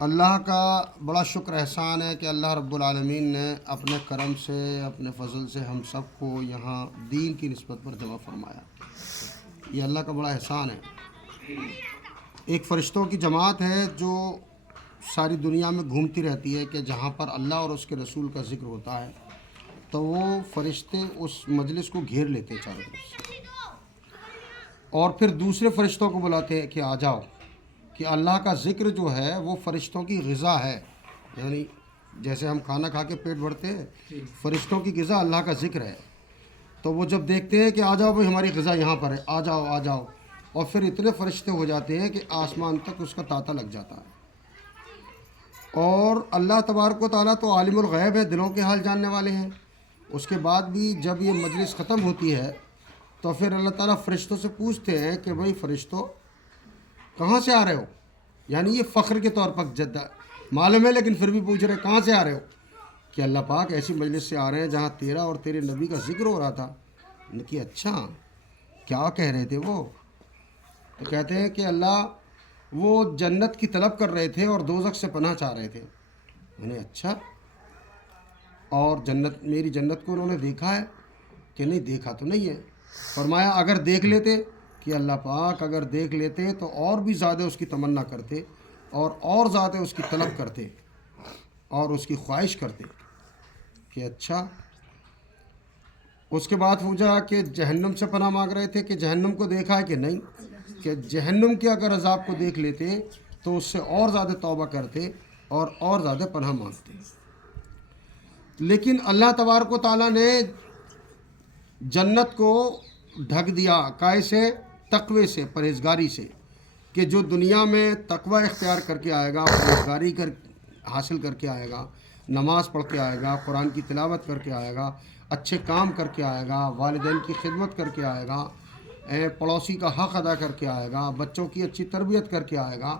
اللہ کا بڑا شکر احسان ہے کہ اللہ رب العالمین نے اپنے کرم سے اپنے فضل سے ہم سب کو یہاں دین کی نسبت پر جمع فرمایا۔ یہ اللہ کا بڑا احسان ہے۔ ایک فرشتوں کی جماعت ہے جو ساری دنیا میں گھومتی رہتی ہے کہ جہاں پر اللہ اور اس کے رسول کا ذکر ہوتا ہے تو وہ فرشتے اس مجلس کو گھیر لیتے ہیں چاروں طرف سے، اور پھر دوسرے فرشتوں کو بلاتے ہیں کہ آ جاؤ، کہ اللہ کا ذکر جو ہے وہ فرشتوں کی غذا ہے۔ یعنی جیسے ہم کھانا کھا کے پیٹ بھرتے ہیں، فرشتوں کی غذا اللہ کا ذکر ہے۔ تو وہ جب دیکھتے ہیں کہ آ جاؤ بھائی ہماری غذا یہاں پر ہے، آ جاؤ آ جاؤ، اور پھر اتنے فرشتے ہو جاتے ہیں کہ آسمان تک اس کا تانتا لگ جاتا ہے۔ اور اللہ تبارک و تعالیٰ تو عالم الغیب ہے، دلوں کے حال جاننے والے ہیں۔ اس کے بعد بھی جب یہ مجلس ختم ہوتی ہے تو پھر اللہ تعالیٰ فرشتوں سے پوچھتے ہیں کہ بھائی فرشتوں کہاں سے آ رہے ہو؟ یعنی یہ فخر کے طور پر جدہ معلوم ہے، لیکن پھر بھی پوچھ رہے کہاں سے آ رہے ہو؟ کہ اللہ پاک ایسی مجلس سے آ رہے ہیں جہاں تیرا اور تیرے نبی کا ذکر ہو رہا تھا۔ نے کہ اچھا کیا کہہ رہے تھے وہ؟ تو کہتے ہیں کہ اللہ وہ جنت کی طلب کر رہے تھے اور دوزخ سے پناہ چاہ رہے تھے۔ انہیں اچھا، اور جنت، میری جنت کو انہوں نے دیکھا ہے کہ نہیں؟ دیکھا تو نہیں ہے۔ فرمایا اگر دیکھ لیتے، کہ اللہ پاک اگر دیکھ لیتے تو اور بھی زیادہ اس کی تمنا کرتے اور زیادہ اس کی طلب کرتے اور اس کی خواہش کرتے کہ اچھا۔ اس کے بعد پوچھا کہ جہنم سے پناہ مانگ رہے تھے کہ جہنم کو دیکھا ہے کہ نہیں؟ کہ جہنم کے اگر عذاب کو دیکھ لیتے تو اس سے اور زیادہ توبہ کرتے اور زیادہ پناہ مانگتے۔ لیکن اللہ تبارک و تعالیٰ نے جنت کو ڈھک دیا کائے سے؟ تقوی سے، پرہیزگاری سے، کہ جو دنیا میں تقوی اختیار کر کے آئے گا، پرہیزگاری حاصل کر کے آئے گا، نماز پڑھ کے آئے گا، قرآن کی تلاوت کر کے آئے گا، اچھے کام کر کے آئے گا، والدین کی خدمت کر کے آئے گا، پڑوسی کا حق ادا کر کے آئے گا، بچوں کی اچھی تربیت کر کے آئے گا،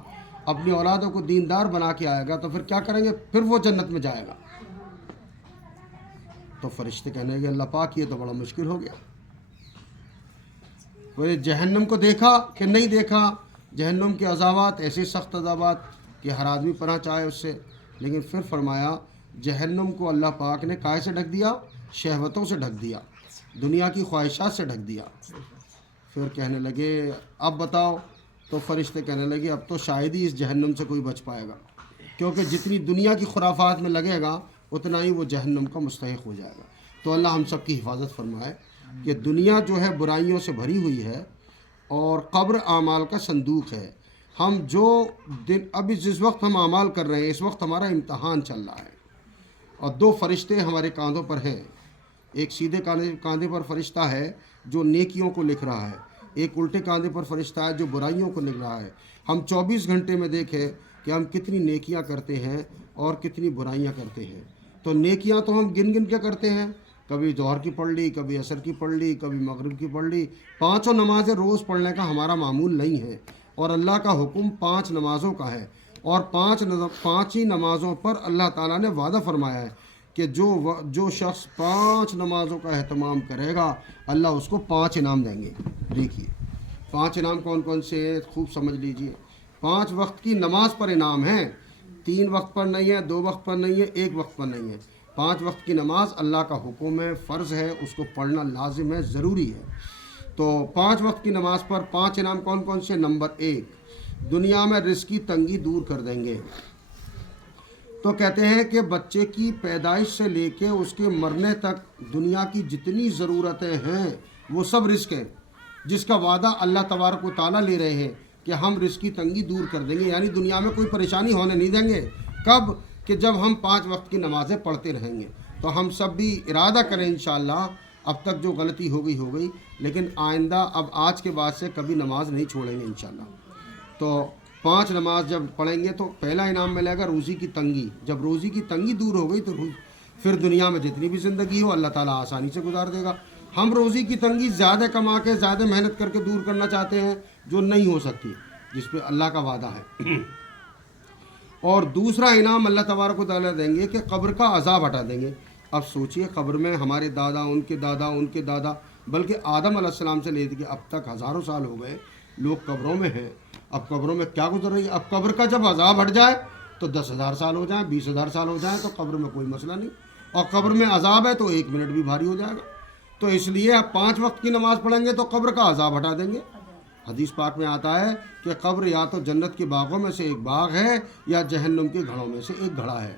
اپنی اولادوں کو دیندار بنا کے آئے گا، تو پھر کیا کریں گے؟ پھر وہ جنت میں جائے گا۔ تو فرشتے کہنے لگے اللہ پاک یہ تو بڑا مشکل ہو گیا۔ وہ جہنم کو دیکھا کہ نہیں دیکھا؟ جہنم کے عذابات ایسے سخت عذابات کہ ہر آدمی پناہ چاہے اس سے۔ لیکن پھر فرمایا جہنم کو اللہ پاک نے کائے سے ڈھک دیا؟ شہوتوں سے ڈھک دیا، دنیا کی خواہشات سے ڈھک دیا۔ پھر کہنے لگے اب بتاؤ، تو فرشتے کہنے لگے اب تو شاید ہی اس جہنم سے کوئی بچ پائے گا، کیونکہ جتنی دنیا کی خرافات میں لگے گا اتنا ہی وہ جہنم کا مستحق ہو جائے گا۔ تو اللہ ہم سب کی حفاظت فرمائے کہ دنیا جو ہے برائیوں سے بھری ہوئی ہے اور قبر اعمال کا صندوق ہے۔ ہم جو دن ابھی جس وقت ہم اعمال کر رہے ہیں اس وقت ہمارا امتحان چل رہا ہے، اور دو فرشتے ہمارے کاندھوں پر ہیں۔ ایک سیدھے کاندھے پر فرشتہ ہے جو نیکیوں کو لکھ رہا ہے، ایک الٹے کاندھے پر فرشتہ ہے جو برائیوں کو لکھ رہا ہے۔ ہم 24 گھنٹے میں دیکھیں کہ ہم کتنی نیکیاں کرتے ہیں اور کتنی برائیاں کرتے ہیں۔ تو نیکیاں تو ہم گن گن کے کرتے ہیں، کبھی ظہر کی پڑھ لی، کبھی عصر کی پڑھ لی، کبھی مغرب کی پڑھ لی۔ 5 نمازیں روز پڑھنے کا ہمارا معمول نہیں ہے، اور اللہ کا حکم 5 نمازوں کا ہے، اور 5 ہی نمازوں پر اللہ تعالیٰ نے وعدہ فرمایا ہے کہ جو شخص 5 نمازوں کا اہتمام کرے گا اللہ اس کو 5 انعام دیں گے۔ دیکھیے 5 انعام کون کون سے ہیں خوب سمجھ لیجئے۔ 5 وقت کی نماز پر انعام ہے، 3 وقت پر نہیں ہے، 2 وقت پر نہیں ہے، 1 وقت پر نہیں ہے۔ 5 وقت کی نماز اللہ کا حکم ہے، فرض ہے، اس کو پڑھنا لازم ہے، ضروری ہے۔ تو 5 وقت کی نماز پر 5 انعام کون کون سے؟ نمبر 1، دنیا میں رزق کی تنگی دور کر دیں گے۔ تو کہتے ہیں کہ بچے کی پیدائش سے لے کے اس کے مرنے تک دنیا کی جتنی ضرورتیں ہیں وہ سب رزق ہیں، جس کا وعدہ اللہ تبارک و تعالیٰ لے رہے ہیں کہ ہم رزق کی تنگی دور کر دیں گے، یعنی دنیا میں کوئی پریشانی ہونے نہیں دیں گے۔ کب؟ کہ جب ہم 5 وقت کی نمازیں پڑھتے رہیں گے۔ تو ہم سب بھی ارادہ کریں انشاءاللہ، اب تک جو غلطی ہو گئی، لیکن آئندہ اب آج کے بعد سے کبھی نماز نہیں چھوڑیں گے انشاءاللہ۔ تو 5 نماز جب پڑھیں گے تو پہلا انعام ملے گا روزی کی تنگی۔ جب روزی کی تنگی دور ہو گئی تو پھر دنیا میں جتنی بھی زندگی ہو اللہ تعالیٰ آسانی سے گزار دے گا۔ ہم روزی کی تنگی زیادہ کما کے زیادہ محنت کر کے دور کرنا چاہتے ہیں جو نہیں ہو سکتی، جس پہ اللہ کا وعدہ ہے۔ اور دوسرا انعام اللہ تبارک و تعالیٰ دیں گے کہ قبر کا عذاب ہٹا دیں گے۔ اب سوچئے قبر میں ہمارے دادا، ان کے دادا، ان کے دادا، بلکہ آدم علیہ السلام سے لے کے اب تک ہزاروں سال ہو گئے لوگ قبروں میں ہیں۔ اب قبروں میں کیا گزر رہی ہے؟ اب قبر کا جب عذاب ہٹ جائے تو 10,000 سال ہو جائیں، 20,000 سال ہو جائیں، تو قبر میں کوئی مسئلہ نہیں. اور قبر میں عذاب ہے تو 1 منٹ بھی بھاری ہو جائے گا. تو اس لیے آپ 5 وقت کی نماز پڑھیں گے تو قبر کا عذاب ہٹا دیں گے. حدیث پاک میں آتا ہے کہ قبر یا تو جنت کے باغوں میں سے ایک باغ ہے یا جہنم کے گھڑوں میں سے ایک گھڑا ہے.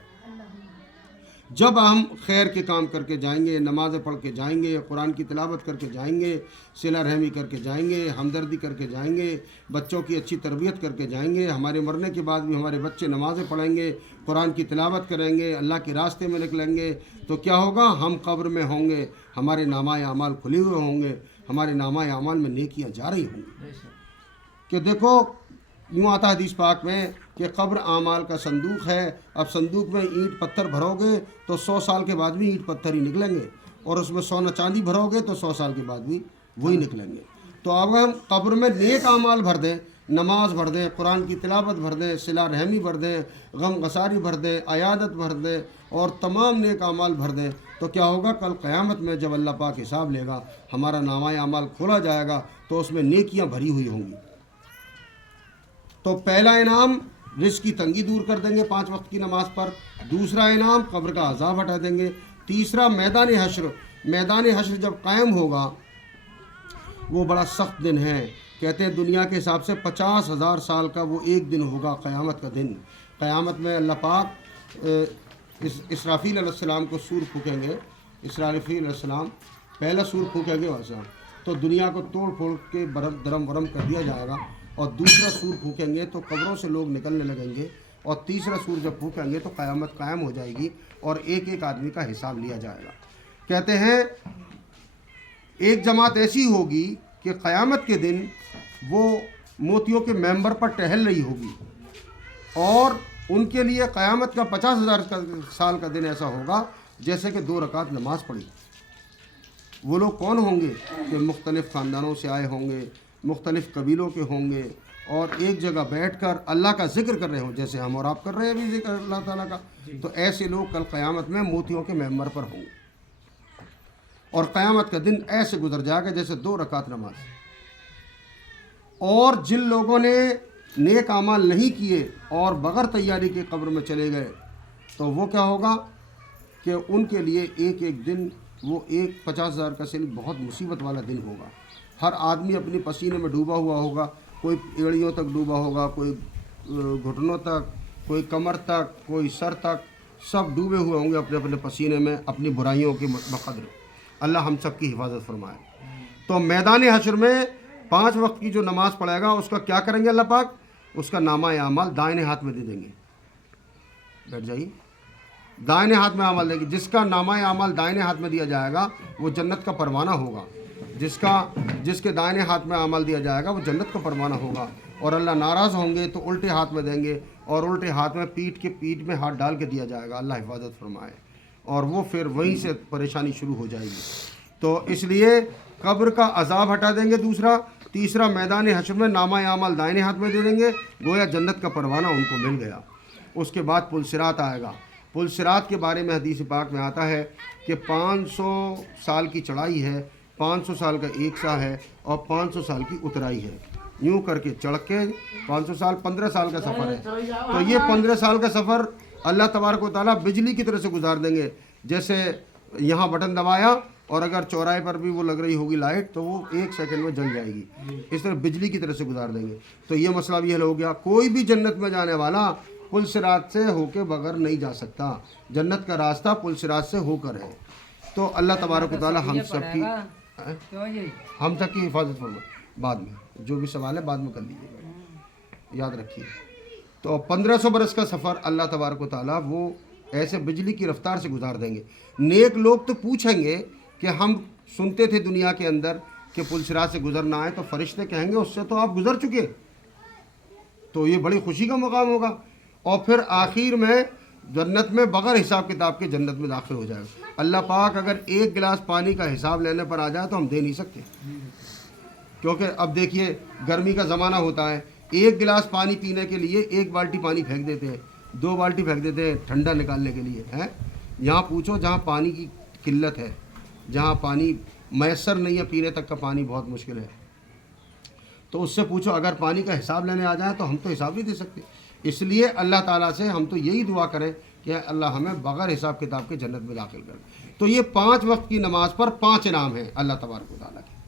جب ہم خیر کے کام کر کے جائیں گے، نمازیں پڑھ کے جائیں گے، قرآن کی تلاوت کر کے جائیں گے، صلہ رحمی کر کے جائیں گے، ہمدردی کر کے جائیں گے، بچوں کی اچھی تربیت کر کے جائیں گے، ہمارے مرنے کے بعد بھی ہمارے بچے نمازیں پڑھیں گے، قرآن کی تلاوت کریں گے، اللہ کے راستے میں نکلیں گے، تو کیا ہوگا؟ ہم قبر میں ہوں گے، ہمارے نامہ اعمال کھلے ہوئے ہوں گے، ہمارے نامہ اعمال میں نیکیاں جا رہی ہوں گی. کہ دیکھو یوں آتا ہے حدیث پاک میں کہ قبر اعمال کا صندوق ہے. اب صندوق میں اینٹ پتھر بھرو گے تو 100 سال کے بعد بھی اینٹ پتھر ہی نکلیں گے، اور اس میں سونا چاندی بھرو گے تو 100 سال کے بعد بھی وہی نکلیں گے. تو اب ہم قبر میں نیک اعمال بھر دیں، نماز بھر دیں، قرآن کی تلاوت بھر دیں، صلہ رحمی بھر دیں، غم گساری بھر دیں، عیادت بھر دیں، اور تمام نیک اعمال بھر دیں، تو کیا ہوگا؟ کل قیامت میں جب اللہ پاک حساب لے گا، ہمارا نامہ اعمال کھولا جائے گا تو اس میں نیکیاں بھری ہوئی ہوں گی. تو پہلا انعام رزق کی تنگی دور کر دیں گے 5 وقت کی نماز پر. دوسرا انعام قبر کا عذاب ہٹا دیں گے. تیسرا میدان حشر. میدان حشر جب قائم ہوگا وہ بڑا سخت دن ہے. کہتے ہیں دنیا کے حساب سے 50,000 سال کا وہ ایک دن ہوگا، قیامت کا دن. قیامت میں اللہ پاک اسرافیل علیہ السلام کو سور پھونکیں گے. اسرافیل علیہ السلام پہلا سور پھونکیں گے ویسا تو دنیا کو توڑ پھوڑ کے درم ورم کر دیا جائے گا، اور دوسرا سور پھونکیں گے تو قبروں سے لوگ نکلنے لگیں گے، اور تیسرا سور جب پھونکیں گے تو قیامت قائم ہو جائے گی اور ایک ایک آدمی کا حساب لیا جائے گا. کہتے ہیں ایک جماعت ایسی ہوگی کہ قیامت کے دن وہ موتیوں کے ممبر پر ٹہل رہی ہوگی، اور ان کے لیے قیامت کا 50,000 سال کا دن ایسا ہوگا جیسے کہ 2 رکعت نماز پڑھی. وہ لوگ کون ہوں گے؟ کہ مختلف خاندانوں سے آئے ہوں گے، مختلف قبیلوں کے ہوں گے، اور ایک جگہ بیٹھ کر اللہ کا ذکر کر رہے ہوں، جیسے ہم اور آپ کر رہے ہیں ابھی ذکر اللہ تعالیٰ کا. تو ایسے لوگ کل قیامت میں موتیوں کے ممبر پر ہوں گے، اور قیامت کا دن ایسے گزر جائے گا جیسے 2 رکعت نماز. اور جن لوگوں نے نیک اعمال نہیں کیے اور بغیر تیاری کے قبر میں چلے گئے تو وہ کیا ہوگا کہ ان کے لیے ایک ایک دن وہ 50,000 کا سن بہت مصیبت والا دن ہوگا. ہر آدمی اپنی پسینے میں ڈوبا ہوا ہوگا، کوئی ایڑیوں تک ڈوبا ہوگا، کوئی گھٹنوں تک، کوئی کمر تک، کوئی سر تک، سب ڈوبے ہوئے ہوں گے اپنے اپنے پسینے میں اپنی برائیوں کے بقدر. اللہ ہم سب کی حفاظت فرمائے. تو میدان حشر میں 5 وقت کی جو نماز پڑھے گا اس کا کیا کریں گے اللہ پاک؟ اس کا نامہ اعمال دائنے ہاتھ میں دے دیں گے. بیٹھ جائیے. دائنے ہاتھ میں عمل دے گی. جس کا نامہ اعمال دائنے ہاتھ میں دیا جائے گا وہ جنت کا پروانہ ہوگا. جس کے دائنے ہاتھ میں عمل دیا جائے گا وہ جنت کا پروانہ ہوگا. اور اللہ ناراض ہوں گے تو الٹے ہاتھ میں دیں گے، اور الٹے ہاتھ میں پیٹھ میں ہاتھ ڈال کے دیا جائے گا. اللہ حفاظت فرمائے. اور وہ پھر وہیں سے پریشانی شروع ہو جائے گی. تو اس لیے قبر کا عذاب ہٹا دیں گے. تیسرا میدان حشر میں نامہ اعمال دائنے ہاتھ میں دے دیں گے، گویا جنت کا پروانہ ان کو مل گیا. اس کے بعد پل صراط آئے گا. پل صراط کے بارے میں حدیث پاک میں آتا ہے کہ 500 سال کی چڑھائی ہے، 500 سال کا ایک سا ہے، اور 500 سال کی اترائی ہے. یوں کر کے چڑھ کے 500 سال 15 سال کا سفر ہے. تو یہ 15 سال کا سفر اللہ تبارک و تعالیٰ بجلی کی طرح سے گزار دیں گے. جیسے یہاں بٹن دبایا اور اگر چوراہے پر بھی وہ لگ رہی ہوگی لائٹ تو وہ 1 سیکنڈ میں جل جائے گی. اس طرح بجلی کی طرح سے گزار دیں گے. تو یہ مسئلہ بھی حل ہو گیا. کوئی بھی جنت میں جانے والا پل صراط سے ہو کے بغیر نہیں جا سکتا. جنت کا راستہ پل صراط سے ہو کر ہے. تو اللہ تبارک و تعالیٰ ہم سب کی ہم تک کی حفاظت فرمائے. بعد میں جو بھی سوال ہے بعد میں کر لیجیے گا، یاد رکھیے. تو 1500 برس کا سفر اللہ تبارک و تعالیٰ وہ ایسے بجلی کی رفتار سے گزار دیں گے. نیک لوگ تو پوچھیں گے کہ ہم سنتے تھے دنیا کے اندر کہ پل صراط سے گزرنا آئے، تو فرشتے کہیں گے اس سے تو آپ گزر چکے. تو یہ بڑی خوشی کا مقام ہوگا. اور پھر آخر میں جنت میں بغیر حساب کتاب کے جنت میں داخل ہو جائے گا. اللہ پاک اگر 1 گلاس پانی کا حساب لینے پر آ جائے تو ہم دے نہیں سکتے، کیونکہ اب دیکھیے گرمی کا زمانہ ہوتا ہے. 1 گلاس پانی پینے کے لیے 1 بالٹی پانی پھینک دیتے ہیں، 2 بالٹی پھینک دیتے ہیں ٹھنڈا نکالنے کے لیے ہیں. یہاں پوچھو جہاں پانی کی قلت ہے، جہاں پانی میسر نہیں ہے، پینے تک کا پانی بہت مشکل ہے، تو اس سے پوچھو اگر پانی کا حساب لینے آ جائیں تو ہم تو حساب نہیں دے سکتے. اس لیے اللہ تعالیٰ سے ہم تو یہی دعا کریں کہ اللہ ہمیں بغیر حساب کتاب کے جنت میں داخل کرے۔ تو یہ 5 وقت کی نماز پر 5 انعام ہیں اللہ تبارک و تعالیٰ کے۔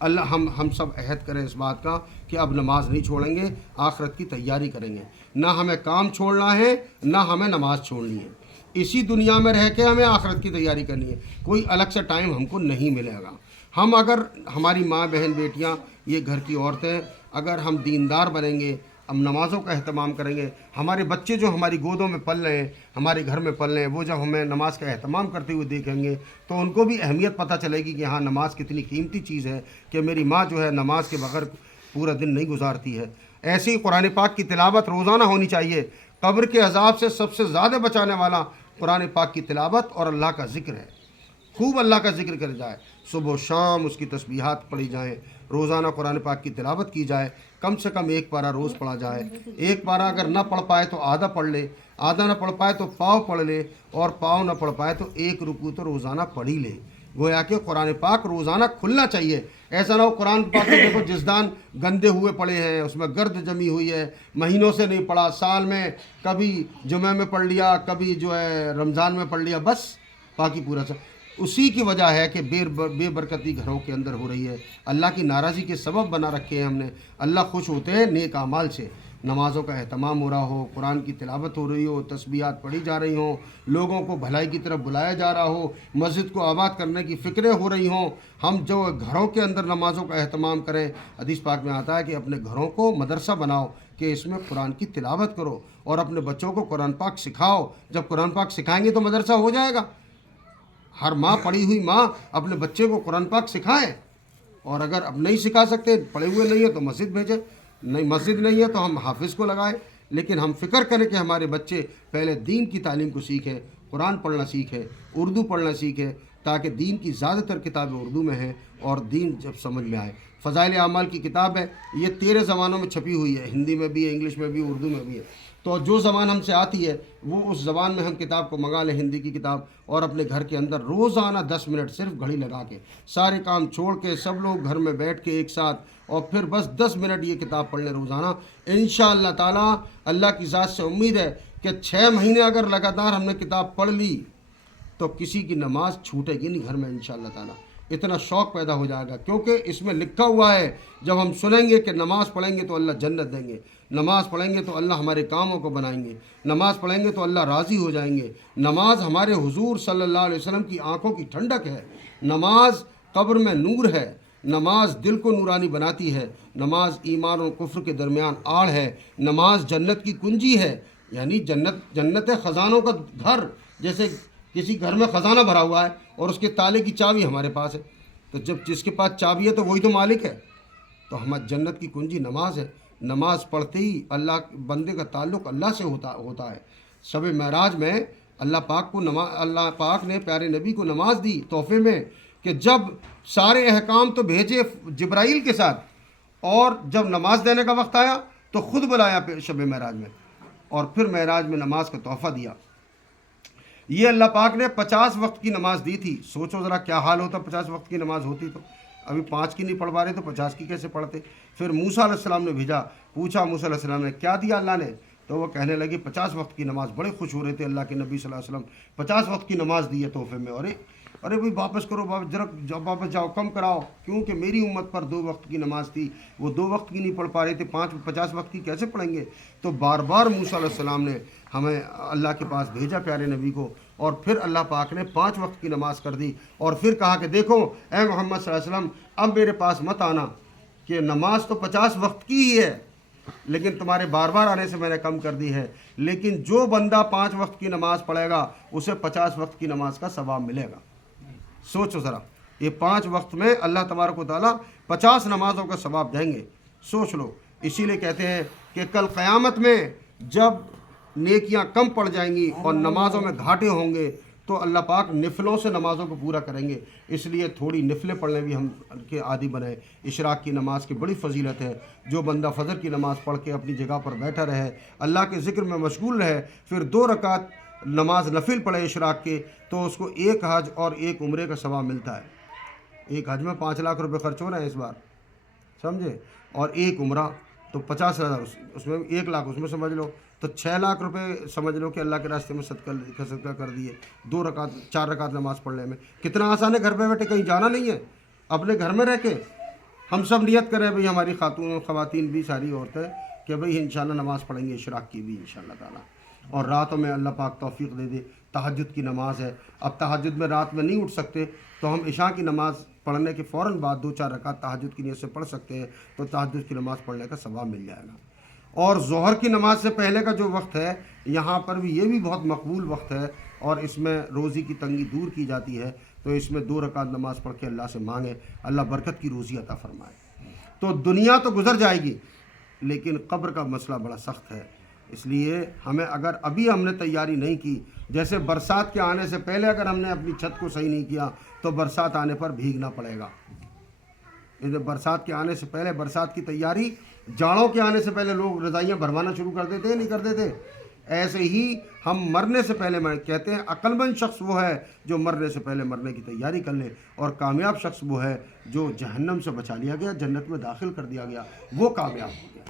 اللہ ہم سب عہد کریں اس بات کا کہ اب نماز نہیں چھوڑیں گے، آخرت کی تیاری کریں گے، نہ ہمیں کام چھوڑنا ہے نہ ہمیں نماز چھوڑنی ہے، اسی دنیا میں رہ کے ہمیں آخرت کی تیاری کرنی ہے، کوئی الگ سے ٹائم ہم کو نہیں ملے گا۔ ہم اگر ہماری ماں بہن بیٹیاں یہ گھر کی عورتیں اگر ہم دیندار بنیں گے، ہم نمازوں کا اہتمام کریں گے، ہمارے بچے جو ہماری گودوں میں پل رہے ہیں، ہمارے گھر میں پل رہے ہیں، وہ جب ہمیں نماز کا اہتمام کرتے ہوئے دیکھیں گے تو ان کو بھی اہمیت پتہ چلے گی کہ ہاں نماز کتنی قیمتی چیز ہے، کہ میری ماں جو ہے نماز کے بغیر پورا دن نہیں گزارتی ہے۔ ایسے ہی قرآن پاک کی تلاوت روزانہ ہونی چاہیے۔ قبر کے عذاب سے سب سے زیادہ بچانے والا قرآن پاک کی تلاوت اور اللہ کا ذکر ہے۔ خوب اللہ کا ذکر کر جائے، صبح و شام اس کی تسبیحات پڑھی جائیں، روزانہ قرآن پاک کی تلاوت کی جائے، کم سے کم 1 پارہ روز پڑھا جائے۔ 1 پارہ اگر نہ پڑھ پائے تو آدھا پڑھ لے، آدھا نہ پڑھ پائے تو پاؤ پڑھ لے، اور پاؤ نہ پڑھ پائے تو 1 رکوع تو روزانہ پڑھ ہی لے۔ گویا کہ قرآن پاک روزانہ کھلنا چاہیے۔ ایسا نہ ہو قرآن پاک میں دیکھو جزدان گندے ہوئے پڑے ہیں، اس میں گرد جمی ہوئی ہے، مہینوں سے نہیں پڑھا، سال میں کبھی جمعہ میں پڑھ لیا، کبھی جو ہے رمضان میں پڑھ لیا، بس باقی پورا سا۔ اسی کی وجہ ہے کہ بے برکتی گھروں کے اندر ہو رہی ہے، اللہ کی ناراضی کے سبب بنا رکھے ہیں ہم نے۔ اللہ خوش ہوتے ہیں نیک اعمال سے، نمازوں کا اہتمام ہو رہا ہو، قرآن کی تلاوت ہو رہی ہو، تسبیحات پڑھی جا رہی ہوں، لوگوں کو بھلائی کی طرف بلایا جا رہا ہو، مسجد کو آباد کرنے کی فکریں ہو رہی ہوں۔ ہم جو گھروں کے اندر نمازوں کا اہتمام کریں، حدیث پاک میں آتا ہے کہ اپنے گھروں کو مدرسہ بناؤ کہ اس میں قرآن کی تلاوت کرو، اور اپنے بچوں کو قرآن پاک سکھاؤ۔ جب قرآن پاک سکھائیں گے تو مدرسہ ہو جائے گا۔ ہر ماں، پڑھی ہوئی ماں اپنے بچے کو قرآن پاک سکھائے، اور اگر اب نہیں سکھا سکتے، پڑھے ہوئے نہیں ہیں تو مسجد بھیجے، نہیں مسجد نہیں ہے تو ہم حافظ کو لگائیں، لیکن ہم فکر کریں کہ ہمارے بچے پہلے دین کی تعلیم کو سیکھیں، قرآن پڑھنا سیکھیں، اردو پڑھنا سیکھیں، تاکہ دین کی زیادہ تر کتابیں اردو میں ہیں اور دین جب سمجھ میں آئے۔ فضائل اعمال کی کتاب ہے، یہ 13 زبانوں میں چھپی ہوئی ہے، ہندی میں بھی ہے، انگلش میں بھی، اردو میں بھی ہے۔ تو جو زبان ہم سے آتی ہے وہ اس زبان میں ہم کتاب کو منگا لیں، ہندی کی کتاب، اور اپنے گھر کے اندر روزانہ 10 منٹ صرف گھڑی لگا کے، سارے کام چھوڑ کے، سب لوگ گھر میں بیٹھ کے ایک ساتھ، اور پھر بس 10 منٹ یہ کتاب پڑھ لیں روزانہ۔ انشاءاللہ تعالیٰ اللہ کی ذات سے امید ہے کہ 6 مہینے اگر لگاتار ہم نے کتاب پڑھ لی تو کسی کی نماز چھوٹے گی نہیں گھر میں انشاءاللہ تعالیٰ۔ اتنا شوق پیدا ہو جائے گا، کیونکہ اس میں لکھا ہوا ہے جب ہم سنیں گے کہ نماز پڑھیں گے تو اللہ جنت دیں گے، نماز پڑھیں گے تو اللہ ہمارے کاموں کو بنائیں گے، نماز پڑھیں گے تو اللہ راضی ہو جائیں گے۔ نماز ہمارے حضور صلی اللہ علیہ وسلم کی آنکھوں کی ٹھنڈک ہے، نماز قبر میں نور ہے، نماز دل کو نورانی بناتی ہے، نماز ایمان اور کفر کے درمیان آڑ ہے، نماز جنت کی کنجی ہے، یعنی جنت خزانوں کا گھر۔ جیسے کسی گھر میں خزانہ بھرا ہوا ہے اور اس کے تالے کی چابی ہمارے پاس ہے، تو جب جس کے پاس چابی ہے تو وہی تو مالک ہے۔ تو ہماری جنت کی کنجی نماز ہے، نماز پڑھتے ہی اللہ بندے کا تعلق اللہ سے ہوتا ہے۔ شب معراج میں اللہ پاک نے پیارے نبی کو نماز دی تحفے میں، کہ جب سارے احکام تو بھیجے جبرائیل کے ساتھ، اور جب نماز دینے کا وقت آیا تو خود بلایا شب معراج میں، اور پھر معراج میں نماز کا تحفہ دیا۔ یہ اللہ پاک نے 50 وقت کی نماز دی تھی۔ سوچو ذرا کیا حال ہوتا 50 وقت کی نماز ہوتی تو۔ ابھی 5 کی نہیں پڑھ پا رہے تو 50 کی کیسے پڑھتے؟ پھر موسیٰ علیہ السلام نے بھیجا، پوچھا موسیٰ علیہ السلام نے کیا دیا اللہ نے، تو وہ کہنے لگے 50 وقت کی نماز۔ بڑے خوش ہو رہے تھے اللہ کے نبی صلی اللہ علیہ وسلم، 50 وقت کی نماز دی ہے تحفے میں۔ ارے بھائی واپس کرو، ذرا واپس جاؤ، کم کراؤ، کیونکہ میری امت پر 2 وقت کی نماز تھی، وہ 2 وقت کی نہیں پڑھ پا رہے تھے، 50 وقت کی کیسے پڑھیں گے؟ تو بار بار موسیٰ علیہ السلام نے ہمیں اللہ کے پاس بھیجا پیارے نبی کو، اور پھر اللہ پاک نے 5 وقت کی نماز کر دی، اور پھر کہا کہ دیکھو اے محمد صلی اللہ علیہ وسلم، اب میرے پاس مت آنا، کہ نماز تو 50 وقت کی ہی ہے، لیکن تمہارے بار بار آنے سے میں نے کم کر دی ہے، لیکن جو بندہ 5 وقت کی نماز پڑھے گا اسے 50 وقت کی نماز کا ثواب ملے گا۔ سوچو ذرا، یہ 5 وقت میں اللہ تبارک و تعالیٰ 50 نمازوں کا ثواب دیں گے، سوچ لو۔ اسی لیے کہتے ہیں کہ کل قیامت میں جب نیکیاں کم پڑ جائیں گی اور نمازوں میں گھاٹے ہوں گے تو اللہ پاک نفلوں سے نمازوں کو پورا کریں گے۔ اس لیے تھوڑی نفلیں پڑھنے بھی ہم کے عادی بنیں۔ اشراق کی نماز کی بڑی فضیلت ہے، جو بندہ فجر کی نماز پڑھ کے اپنی جگہ پر بیٹھا رہے، اللہ کے ذکر میں مشغول رہے، پھر 2 رکعت نماز نفل پڑھے اشراق کے، تو اس کو 1 حج اور 1 عمرے کا ثواب ملتا ہے۔ 1 حج میں 5 لاکھ روپے خرچ ہو رہے ہیں اس بار، سمجھے، اور 1 عمرہ تو 50,000 اس میں 1 لاکھ اس میں سمجھ لو، تو 6 لاکھ روپے سمجھ لو کہ اللہ کے راستے میں صدقہ کر دیے 2 رکعت 4 رکعت نماز پڑھنے میں۔ کتنا آسان ہے، گھر پہ بیٹھے، کہیں جانا نہیں ہے، اپنے گھر میں رہ کے ہم سب نیت کریں بھئی، ہماری خواتین بھی، ساری عورتیں، کہ بھئی انشاءاللہ نماز پڑھیں گے اشراق کی بھی انشاءاللہ تعالیٰ، اور راتوں میں اللہ پاک توفیق دے دے۔ تہجد کی نماز ہے، اب تہجد میں رات میں نہیں اٹھ سکتے تو ہم عشاء کی نماز پڑھنے کے فوراً بعد 2-4 رکعت تہجد کی نیت سے پڑھ سکتے ہیں، تو تہجد کی نماز پڑھنے کا ثواب مل جائے گا۔ اور ظہر کی نماز سے پہلے کا جو وقت ہے، یہاں پر بھی یہ بھی بہت مقبول وقت ہے، اور اس میں روزی کی تنگی دور کی جاتی ہے، تو اس میں 2 رکعت نماز پڑھ کے اللہ سے مانگے، اللہ برکت کی روزی عطا فرمائے۔ تو دنیا تو گزر جائے گی، لیکن قبر کا مسئلہ بڑا سخت ہے، اس لیے ہمیں اگر ابھی ہم نے تیاری نہیں کی، جیسے برسات کے آنے سے پہلے اگر ہم نے اپنی چھت کو صحیح نہیں کیا تو برسات آنے پر بھیگنا پڑے گا۔ برسات کے آنے سے پہلے برسات کی تیاری، جاڑوں کے آنے سے پہلے لوگ رضائیاں بھروانا شروع کر دیتے ہیں، نہیں کر دیتے؟ ایسے ہی ہم مرنے سے پہلے کہتے ہیں عقل مند شخص وہ ہے جو مرنے سے پہلے مرنے کی تیاری کر لے، اور کامیاب شخص وہ ہے جو جہنم سے بچا لیا گیا، جنت میں داخل کر دیا گیا، وہ کامیاب ہو گیا۔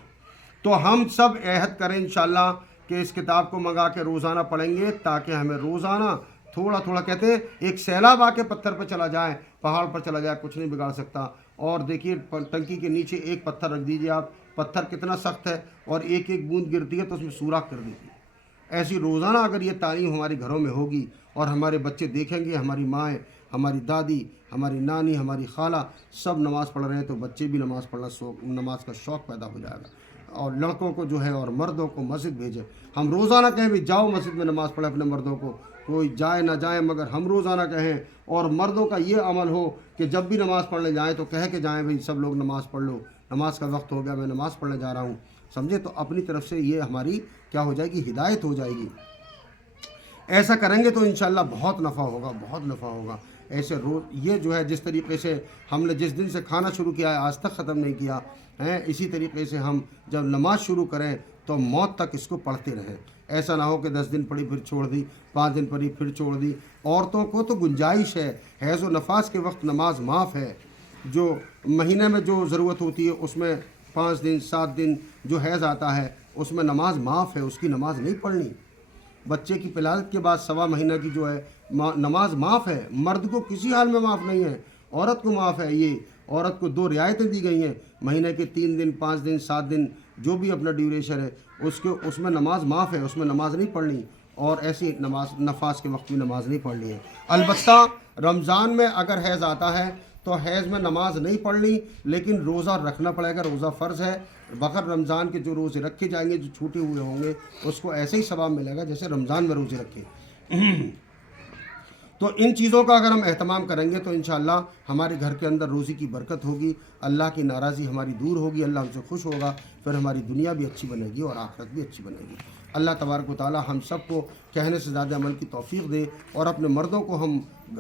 تو ہم سب عہد کریں انشاءاللہ کہ اس کتاب کو منگا کے روزانہ پڑھیں گے، تاکہ ہمیں روزانہ تھوڑا تھوڑا، کہتے ہیں ایک سیلاب آ کے پتھر پہ چلا جائے، پہاڑ پر چلا جائے، کچھ نہیں بگاڑ سکتا۔ اور دیکھیے ٹنکی کے نیچے ایک پتھر رکھ دیجئے آپ، پتھر کتنا سخت ہے، اور ایک ایک بوند گرتی ہے تو اس میں سوراخ کر دیتی ہے۔ ایسی روزانہ اگر یہ تعلیم ہمارے گھروں میں ہوگی، اور ہمارے بچے دیکھیں گے ہماری مائیں، ہماری دادی، ہماری نانی، ہماری خالہ سب نماز پڑھ رہے ہیں، تو بچے بھی نماز کا شوق پیدا ہو جائے گا۔ اور لڑکوں کو جو ہے اور مردوں کو مسجد بھیجیں، ہم روزانہ کہیں بھی جاؤ مسجد میں نماز پڑھیں اپنے مردوں کو، کوئی جائے نہ جائے مگر ہم روزانہ کہیں، اور مردوں کا یہ عمل ہو کہ جب بھی نماز پڑھنے جائیں تو کہہ کے جائیں بھئی سب لوگ نماز پڑھ لو، نماز کا وقت ہو گیا، میں نماز پڑھنے جا رہا ہوں، سمجھے؟ تو اپنی طرف سے یہ ہماری کیا ہو جائے گی، ہدایت ہو جائے گی۔ ایسا کریں گے تو انشاءاللہ بہت نفع ہوگا، بہت نفع ہوگا۔ ایسے یہ جو ہے جس طریقے سے ہم نے جس دن سے کھانا شروع کیا ہے آج تک ختم نہیں کیا ہے، اسی طریقے سے ہم جب نماز شروع کریں تو موت تک اس کو پڑھتے رہیں۔ ایسا نہ ہو کہ 10 دن پڑھی پھر چھوڑ دی، 5 دن پڑھی پھر چھوڑ دی۔ عورتوں کو تو گنجائش ہے، حیض و نفاس کے وقت نماز معاف ہے، جو مہینے میں جو ضرورت ہوتی ہے اس میں 5 دن 7 دن جو حیض آتا ہے اس میں نماز معاف ہے، اس کی نماز نہیں پڑھنی۔ بچے کی ولادت کے بعد 1.25 مہینہ کی جو ہے نماز معاف ہے، مرد کو کسی حال میں معاف نہیں ہے، عورت کو معاف ہے۔ یہ عورت کو 2 رعایتیں دی گئی ہیں، مہینے کے 3 دن 5 دن 7 دن جو بھی اپنا ڈیوریشن ہے اس میں نماز معاف ہے، اس میں نماز نہیں پڑھنی، اور ایسی نفاس کے وقت میں نماز نہیں پڑھنی ہے۔ البتہ رمضان میں اگر حیض آتا ہے تو حیض میں نماز نہیں پڑھنی، لیکن روزہ رکھنا پڑے گا، روزہ فرض ہے۔ بغیر رمضان کے جو روزے رکھے جائیں گے، جو چھوٹے ہوئے ہوں گے، اس کو ایسے ہی ثواب ملے گا جیسے رمضان میں روزے رکھے۔ تو ان چیزوں کا اگر ہم اہتمام کریں گے تو انشاءاللہ ہمارے گھر کے اندر روزی کی برکت ہوگی، اللہ کی ناراضی ہماری دور ہوگی، اللہ ہم سے خوش ہوگا، پھر ہماری دنیا بھی اچھی بنے گی اور آخرت بھی اچھی بنے گی۔ اللہ تبارک و تعالی ہم سب کو کہنے سے زیادہ عمل کی توفیق دے، اور اپنے مردوں کو ہم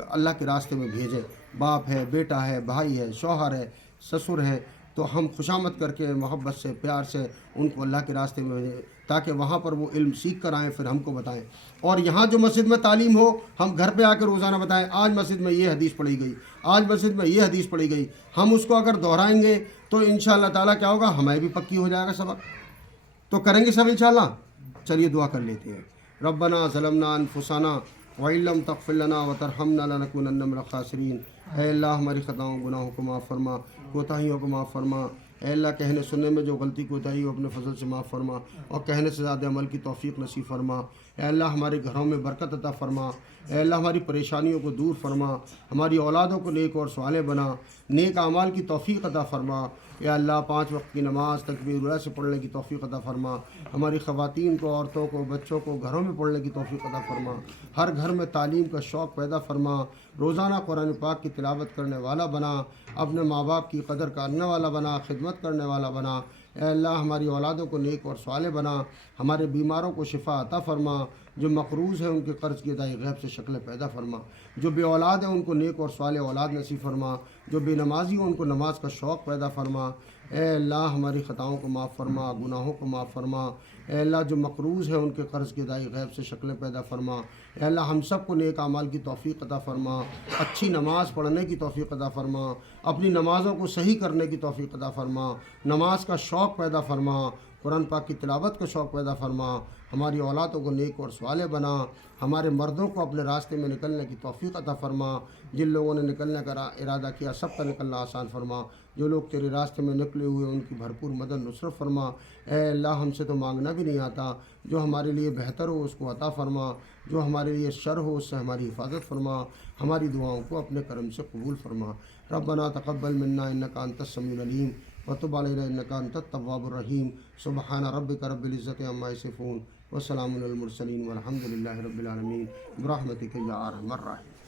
اللہ کے راستے میں بھیجیں۔ باپ ہے، بیٹا ہے، بھائی ہے، شوہر ہے، سسر ہے، تو ہم خوشامد کر کے محبت سے پیار سے ان کو اللہ کے راستے میں بھیجیں، تاکہ وہاں پر وہ علم سیکھ کر آئیں، پھر ہم کو بتائیں۔ اور یہاں جو مسجد میں تعلیم ہو ہم گھر پہ آ کے روزانہ بتائیں، آج مسجد میں یہ حدیث پڑھی گئی، آج مسجد میں یہ حدیث پڑھی گئی۔ ہم اس کو اگر دہرائیں گے تو انشاءاللہ تعالیٰ کیا ہوگا، ہمیں بھی پکی ہو جائے گا سبق۔ تو کریں گے سب انشاءاللہ۔ چلیے دعا کر لیتے ہیں۔ ربنا ظلمنا انفسنا وَإِن لَّمْ تَغْفِرْ لَنَا وَتَرْحَمْنَا لَنَكُونَنَّ مِنَ الْخَاسِرِينَ۔ اے اللہ ہماری خطاؤں گناہوں کو معاف فرما، کوتاہیوں کو معاف فرما۔ اے اللہ کہنے سننے میں جو غلطی کوتاہی ہو اپنے فضل سے معاف فرما، اور کہنے سے زیادہ عمل کی توفیق نصیب فرما۔ اے اللہ ہمارے گھروں میں برکت عطا فرما۔ اے اللہ ہماری پریشانیوں کو دور فرما، ہماری اولادوں کو نیک اور صالح بنا، نیک اعمال کی توفیق عطا فرما۔ یا اللہ 5 وقت کی نماز تکبیر اولہ سے پڑھنے کی توفیق عطا فرما، ہماری خواتین کو، عورتوں کو، بچوں کو گھروں میں پڑھنے کی توفیق عطا فرما، ہر گھر میں تعلیم کا شوق پیدا فرما، روزانہ قرآن پاک کی تلاوت کرنے والا بنا، اپنے ماں باپ کی قدر کرنے والا بنا، خدمت کرنے والا بنا۔ اے اللہ ہماری اولادوں کو نیک اور صالح بنا، ہمارے بیماروں کو شفا عطا فرما، جو مقروض ہیں ان کے قرض کی ادائی غیب سے شکلیں پیدا فرما، جو بے اولاد ہیں ان کو نیک اور صالح اولاد نصیب فرما، جو بے نمازی ہیں ان کو نماز کا شوق پیدا فرما۔ اے اللہ ہماری خطاؤں کو معاف فرما، گناہوں کو معاف فرما۔ اے اللہ جو مقروض ہے ان کے قرض کی ادائی غیب سے شکلیں پیدا فرما۔ اے اللہ ہم سب کو نیک اعمال کی توفیق عطا فرما، اچھی نماز پڑھنے کی توفیق عطا فرما، اپنی نمازوں کو صحیح کرنے کی توفیق عطا فرما، نماز کا شوق پیدا فرما، قرآن پاک کی تلاوت کا شوق پیدا فرما، ہماری اولادوں کو نیک اور صالح بنا، ہمارے مردوں کو اپنے راستے میں نکلنے کی توفیق عطا فرما، جن لوگوں نے نکلنے کا ارادہ کیا سب کا نکلنا آسان فرما، جو لوگ تیرے راستے میں نکلے ہوئے ان کی بھرپور مدد نصرت فرما۔ اے اللہ ہم سے تو مانگنا بھی نہیں آتا، جو ہمارے لیے بہتر ہو اس کو عطا فرما، جو ہمارے لیے شر ہو اس سے ہماری حفاظت فرما، ہماری دعاؤں کو اپنے کرم سے قبول فرما۔ ربنا تقبل منا انک انت السمیع العلیم وتب علینا انک انت التواب الرحیم۔ سبحان ربک رب العزۃ عما یصفون وسلام علی المرسلین والحمد للہ رب العالمین برحمتک یا ارحم الراحمین۔